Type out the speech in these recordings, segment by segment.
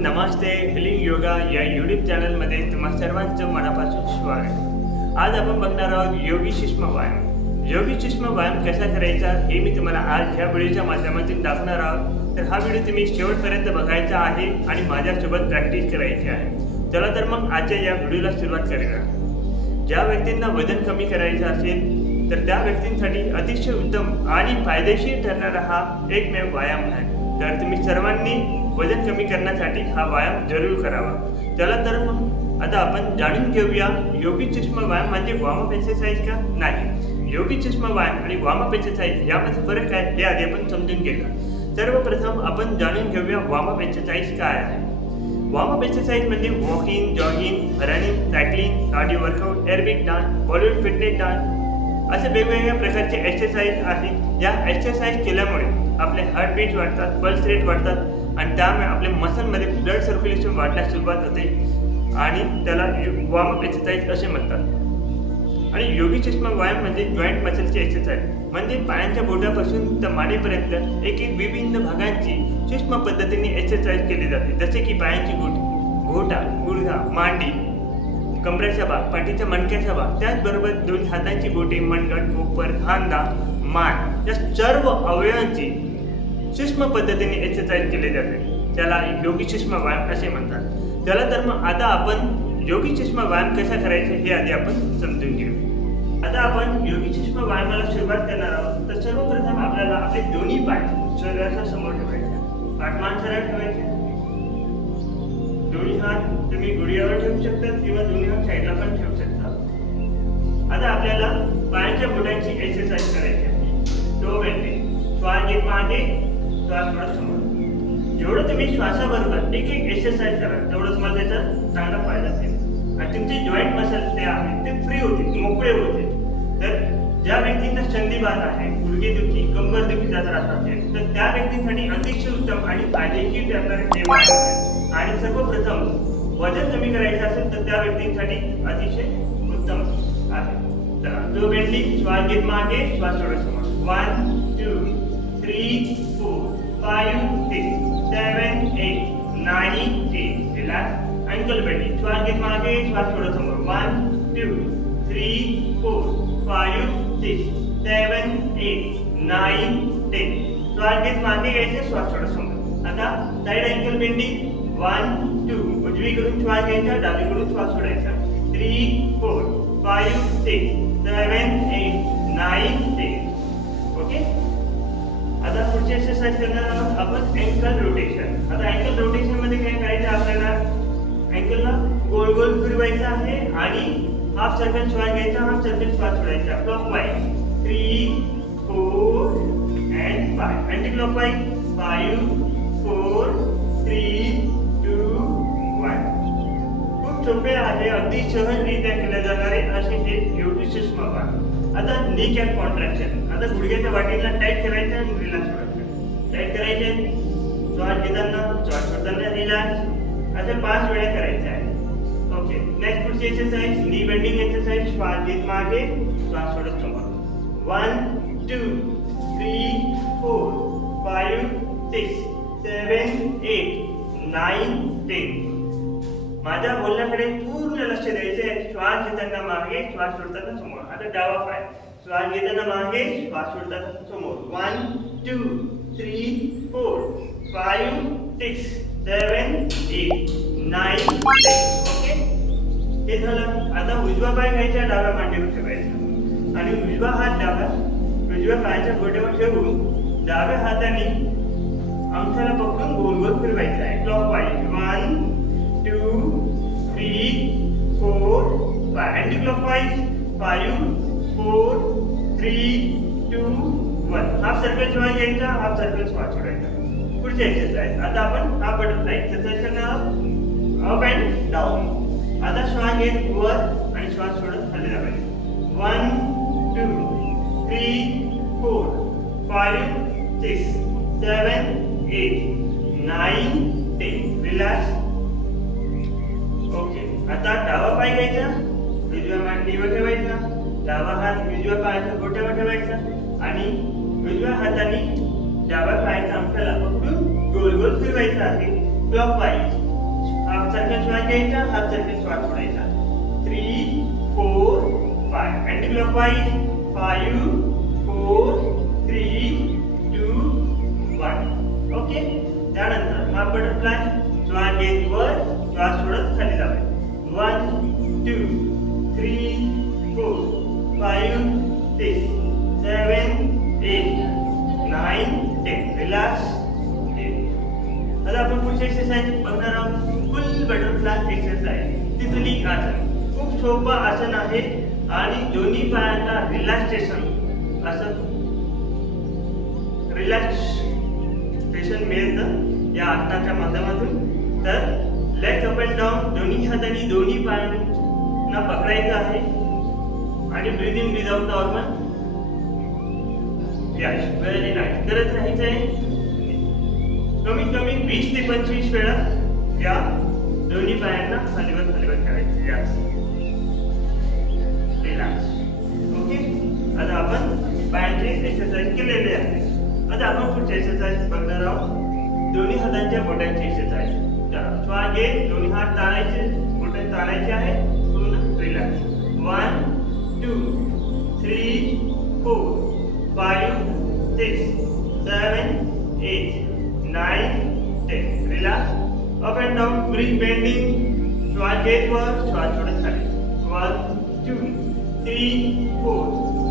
नमस्ते healing yoga या YouTube चॅनलमध्ये तुम्हा सर्वांचं मनापासून स्वागत। आज आपण बघणार आहोत योगी सुषमा व्यायाम। योगी सुषमा व्यायाम कसा करायचा हे मी तुम्हाला आज ह्या व्हिडिओच्या माध्यमातून दाखवणार आहोत। तर हा व्हिडिओ तुम्ही शेवटपर्यंत बघायचा आहे आणि माझ्यासोबत प्रॅक्टिस करायची आहे। चला तर मग आजच्या या व्हिडिओला सुरुवात करूया। ज्या व्यक्तींना वजन कमी करायचं असेल तर त्या व्यक्तींसाठी अतिशय उत्तम आणि फायदेशीर ठरणारा हा एकमेव व्यायाम आहे। तर तुम्ही सर्वांनी वजन कमी करण्यासाठी हा व्यायाम जरूर करावा। चला तर मग आता आपण जाणून घेऊया योगी सुषमा व्यायाम म्हणजे वॉर्म अप एक्सरसाइज का नाही। योगी सुषमा व्यायाम आणि वॉर्म अप एक्सरसाइज यामध्ये फरक आहे हे आधी आपण समजून घेऊया। सर्वप्रथम आपण जाणून घेऊया वॉर्म अप एक्सरसाइज काय आहे। वॉर्म अप एक्सरसाइज म्हणजे walking, jogging, running, cycling, cardio workout, aerobic dance, Bollywood fitness dance असे वेगवेगळ्या प्रकारचे एक्सरसाइज आहेत। या एक्सरसाइज केल्यामुळे आपले हार्टबीट वाढतात, पल्स रेट वाढतात आणि त्यामुळे आपल्या मसलमध्ये ब्लड सर्क्युलेशन वाढण्यास सुरुवात होते आणि त्याला वॉर्म अप एक्सरसाइज असे म्हणतात। आणि योगी सुषमा व्यायाम म्हणजे जॉईंट मसलची एक्सरसाइज म्हणजे पायांच्या बोटापासून तर मानेपर्यंत एक विभिन्न भागांची सूक्ष्म पद्धतीने एक्सरसाइज केली जाते। जसे की पायांची घोटा, गुडघा, मांडी, कमरेचा भाग, पाठीच्या मणक्याचा भाग, त्याचबरोबर दोन्ही हातांची बोटे, मनगट, कोपर, खांदा, मान या सर्व अवयवांची सूक्ष्म पद्धतीने एक्सरसाइज केली जाते। त्याला योगी सुषमा व्यायाम असे म्हणतात। त्याला तर मग आता आपण योगी सुषमा व्यायाम कसा करायचा हे आधी आपण समजून घेऊ। आता आपण योगी सुषमा व्यायामाला सुरुवात करणार आहोत। तर सर्वप्रथम आपल्याला आपले दोन्ही पाय शरीराच्या समोर ठेवायचे, पाठमान सरळ ठेवायचे, दोन्ही हात तुम्ही गुडघ्यावर ठेवू शकता किंवा दोन्ही हात साईडला पण ठेवू शकता। आता आपल्याला पायांच्या बोटांची एक्सरसाइज करायची आहे। तो बेंडिंग, श्वास घेत मागे, श्वास सोडत समोर। जेवढं तुम्ही श्वासाबरोबर एक एक एक्सरसाइज कराल तेवढं तुम्हाला त्याचा चांगला फायदा होईल आणि तुमचे जॉईंट मसल ते आहेत ते फ्री होतील, मोकळे होतील। तर ज्या व्यक्तींना संधिवात आहे, गुडघेदुखी, कंबरदुखीचा त्रास असेल तर त्या व्यक्तींसाठी अतिशय उत्तम आणि फायदेशीर ठरणारे हे व्यायाम आहे। आणि सर्वप्रथम वजन कमी करायचं असेल तर त्या व्यक्तींसाठी अतिशय उत्तम आहे। चला तो बेंडिंग, श्वास घेत मागे, श्वास सोडत समोर। 1 2 3 4 5 6 7 8 9 10 रिलॅक्स। अँकल बेंडिंग, श्वास घेत मागे, श्वास सोडत समोर। 1 2 3 4 5 6 7 8 9 10 श्वास घेत मागे घ्यायचे, श्वास सोडत समोर। आता साइड अँकल बेंडिंग, 1 2 उजवीकडून श्वास घ्यायचा, डावीकडून श्वास सोडायचा। 3 4 5 6 7 8 9 10 ओके। आता पुढची एक्सरसाइज करणार आहोत आपण अँकल रोटेशन। आता अँकल रोटेशन मध्ये काय करायचं आपल्याला, अँकलला गोल गोल फिरवायचं आहे आणि हाफ सर्कल श्वास घ्यायचा, हाफ सर्कल श्वास सोडायचा। Clockwise 3 4 and 5 anti clockwise 5 4 3 2 1। खूप सोपे आहे, अगदी सहजरित्या केले जाणारे असे हे योगी सुषमा व्यायाम। आता नी कॅप कॉन्ट्रॅक्शन। आता गुडघ्याच्या वाटीला टाईट करायचं आणि रिलॅक्स करायचं, टाईट करायचे, श्वास घेताना, श्वास सोडताना रिलॅक्स, असे 5 वेळा करायचे आहे। ओके, नेक्स्ट पुढची एक्सरसाइज नी बेंडिंग एक्सरसाइज। श्वास घेत मागे, श्वास सोडत समोर। 1 2 3 4 5 6 7 8 9 10 माझ्या बोलण्याकडे पूर्ण लक्ष द्यायचे आहे। श्वास घेताना मागे, श्वास सोडताना समोर। आता डावा पाय, श्वास घेताना मागे, श्वास सोडताना समोर। 1 2 3 4 5 6 7 8 9 10 ओके, हे झालं। आता उजवा पाय घ्यायचा, डाव्या मांडीवर ठेवायचा आणि उजवा हात उजव्या पायाच्या घोट्यावर ठेवून डाव्या हाताने अंगठ्याला पकडून गोल गोल फिरवायचा आहे। Clockwise 1 2 3 4 5 anti clockwise 5 4 3 2 1। Half circle श्वास घ्यायचा, हाफ सर्कल श्वास सोडायचा। पुढची एक्सरसाइज आता आपण हा बटरफ्लाय एक्सरसाइज करणार आहोत, अप अँड डाऊन। आता श्वास घेत वर आणि श्वास सोडत खाली जायचं। 1 2 3 4 5 6 7 8 9 10 रिलॅक्स। ओके, आता डावा पाय घ्यायचा, उजव्या मांडीवर ठेवायचा, डावा हात उजव्या पायाच्या घोट्यावर ठेवायचा आणि उजव्या हाताने डाव्या पायाच्या अंगठ्याला पकडून गोल गोल फिरवायचा आहे। क्लॉकवाइज हाफ सर्कल श्वास घ्यायचा, हाफ सर्कल श्वास सोडायचा. 3 4 5 अँटी क्लॉकवाईज 5 4 3 2 1. ओके. त्यानंतर हा बटरफ्लाय श्वास घेत वर, श्वास सोडत खाली जावे. 1 2 3 4 5 6 7 8 9 10. रिलॅक्स. आता आपण पुढची एक्सरसाइज बघणार आहोत. फुल बटरफ्लाय एक्सरसाइज. तिथली आसन खूप सोपं आसन आहे आणि दोन्ही पायांना रिलॅक्सेशन असं रिलॅक्सेशन मिळतं या आसनाच्या माध्यमातून. तर लेग अप अँड डाऊन दोन्ही हातांनी दोन्ही पायांना पकडायचं आहे आणि breathe in breathe out normal. Yes, very nice. करत राहायचं आहे कमीत कमी 20 ते 25 वेळा या दोन्ही पायांना खालीवर करायचे. Yes, relax. ओके. आता आपण पायांचे एक्सरसाइज केलेले आहे. आता आपण पुढचे एक्सरसाइज बघणार आहोत. दोन्ही हातांच्या बोटांची एक्सरसाइज. श्वास घेत दोन्ही हात ताणायचे, बोटे ताणायचे आहे. पूर्ण relax. 1 2 3 4 5 6 7 8 9 10. Relax. Up and down breathe bending. श्वास घेत वर, श्वास सोडत खाली. 1 2 3 4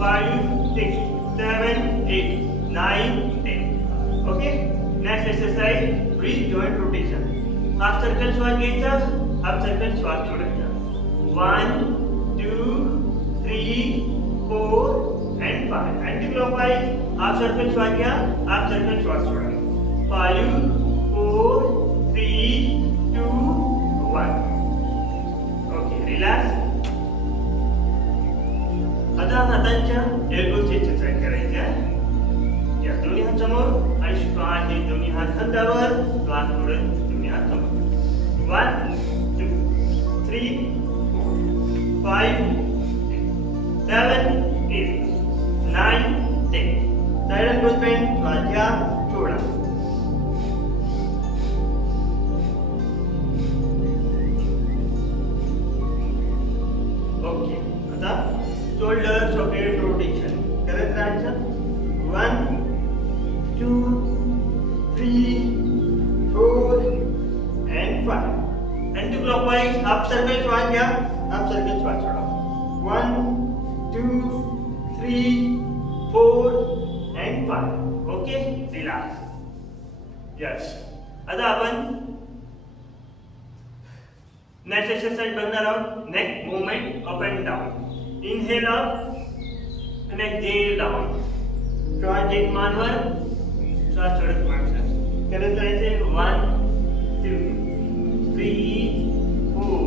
5 6 7 8 9 10. Okay. Next exercise breathe joint rotation. Half circle श्वास घ्यायचा, हाफ सर्कल श्वास सोडायचा. 1 2 3 4 and 5. Anti clockwise half circle श्वास घ्या, हाफ सर्कल श्वास सोडा. 5 4 3 2 1. ओके. रिलॅक्स. आता हातांच्या एल्बोची एक्सरसाइज करायची आहे. या दोन्ही हात समोर आणि श्वास हे दोन्ही हात खांद्यावर, श्वास सोडून दोन्ही हात समोर. 1 2 3 4 5 7 8 9 10. Side movement. श्वास घ्या, सोडा. ओके. आता शोल्डर सॉकेट रोटेशन करत राहायचं. 1 2 3 4 and 5. Anti clockwise half circle श्वास घ्या, हाफ सर्कल श्वास सोडा. 1 2 3 4 and 5. ओके. रिलॅक्स. यस. आता आपण नेक्स्ट एक्सरसाइज बघणार आहोत. Neck movement up and down. Inhale up आणि एक्झेल डाऊन. श्वास घेत मानवर, श्वास सोडत मानवर. करत राहायचे. 1 2 3 4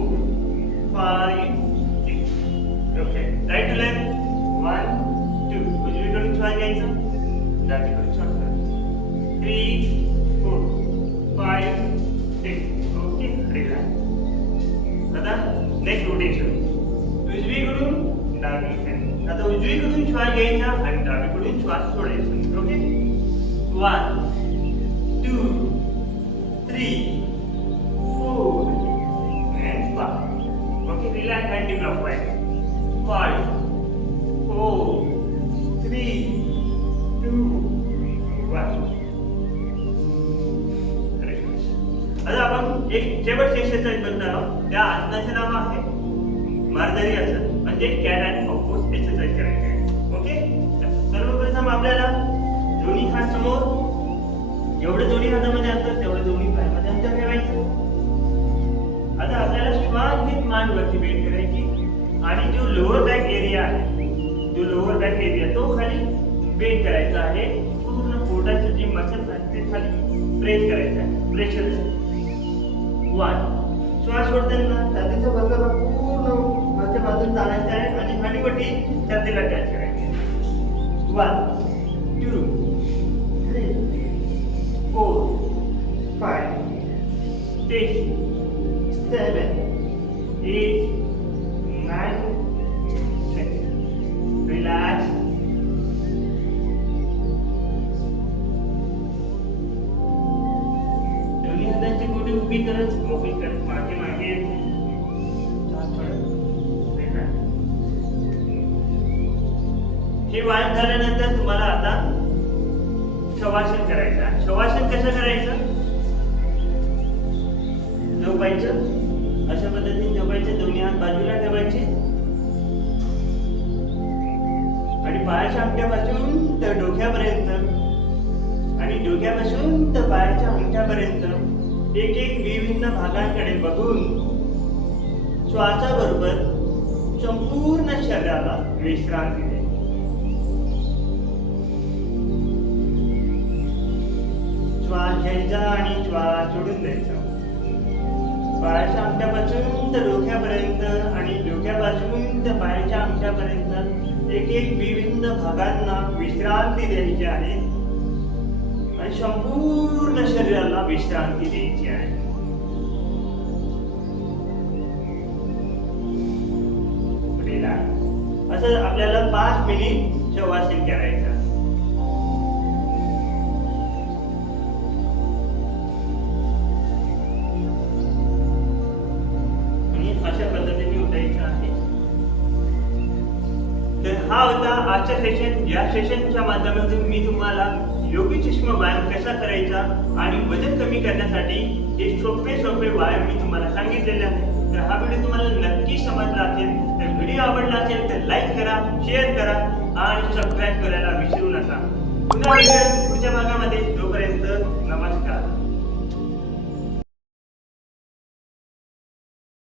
5 6. ओके. Right to left. 1 2. उजवीकडून श्वास घ्यायचा, डावीकडून श्वास सोडायचा. 3 4 5 6. ओके. रिलॅक्स. आता नेक्स्ट रोटेशन. उजवीकडून डावीकडे. आता उजवीकडून श्वास घ्यायचा आणि डावीकडून श्वास सोडायचा. Okay. 1 2 3 4 and 5. Okay. Relax. Anti clockwise. 5 4 3 2 1. आता आपण एक शेवटची एक्सरसाइज बघणार आहोत. त्या आसनाचे नाव आहे मार्जरी आसन, म्हणजे कॅट अँड काऊ एक्सरसाइज करायची आहे. ओके. सर्वप्रथम आपल्याला दोन्ही हात समोर, जेवढे दोन्ही हातामध्ये अंतर तेवढे दोन्ही पायामध्ये अंतर ठेवायचं. आता आपल्याला श्वास घेत मान वरती बेंड करायची आणि जो लोअर बॅक एरिया आहे, जो लोअर बॅक एरिया तो खाली बेंड करायचा आहे. पूर्ण पोटाचं जे मसल आहे ते खाली प्रेस करायचं आहे. प्रेशर. 1. श्वास सोडताना छातीचा वरचा भाग पूर्ण वरच्या बाजूला ताणायचा आहे आणि हनीवटी छातीला टच करायची. 1 2 3 4 5 6 7 8 9 10. रिलॅक्स. दोन्ही हातांची बोटे उभी करत मोकळी करत मागे मागे हे व्यायाम झाल्यानंतर तुम्हाला आता शवासन करायचं. शवासन कसं करायचं? झोपायचं, अशा पद्धतीने झोपायचं, दोन्ही हात बाजूला ठेवायचे आणि पायाच्या अंगठ्यापासून तर डोक्यापर्यंत आणि डोक्यापासून तर पायाच्या अंगठ्यापर्यंत एक एक विभिन्न भागांकडे बघून श्वासाबरोबर संपूर्ण शरीराला विश्रांती द्यायची. श्वास घ्यायचा आणि श्वास सोडून द्यायचा. पायाच्या अंगठ्यापासून तर डोक्यापर्यंत आणि डोक्यापासून तर पायाच्या अंगठ्यापर्यंत एक एक विभिन्न भागांना विश्रांती द्यायची आहे आणि संपूर्ण शरीराला विश्रांती द्यायची आहे. असं आपल्याला 5 मिनिट शवासन करायचं. आणि अशा पद्धतीने उठायचं आहे. तर हा होता आजचा सेशन. या सेशनच्या माध्यमातून मी तुम्हाला योगी चष्मा व्यायाम कसा करायचा आणि वजन कमी करण्यासाठी हे सोपे सोपे व्यायाम मी तुम्हाला सांगितलेले आहे. तर हा व्हिडिओ तुम्हाला नक्की समजला असेल. तर व्हिडिओ आवडला असेल तर लाईक करा, शेअर करा आणि सबस्क्राईब करायला विसरू नका. पुन्हा भेटूया पुढच्या भागामध्ये. तोपर्यंत नमस्कार.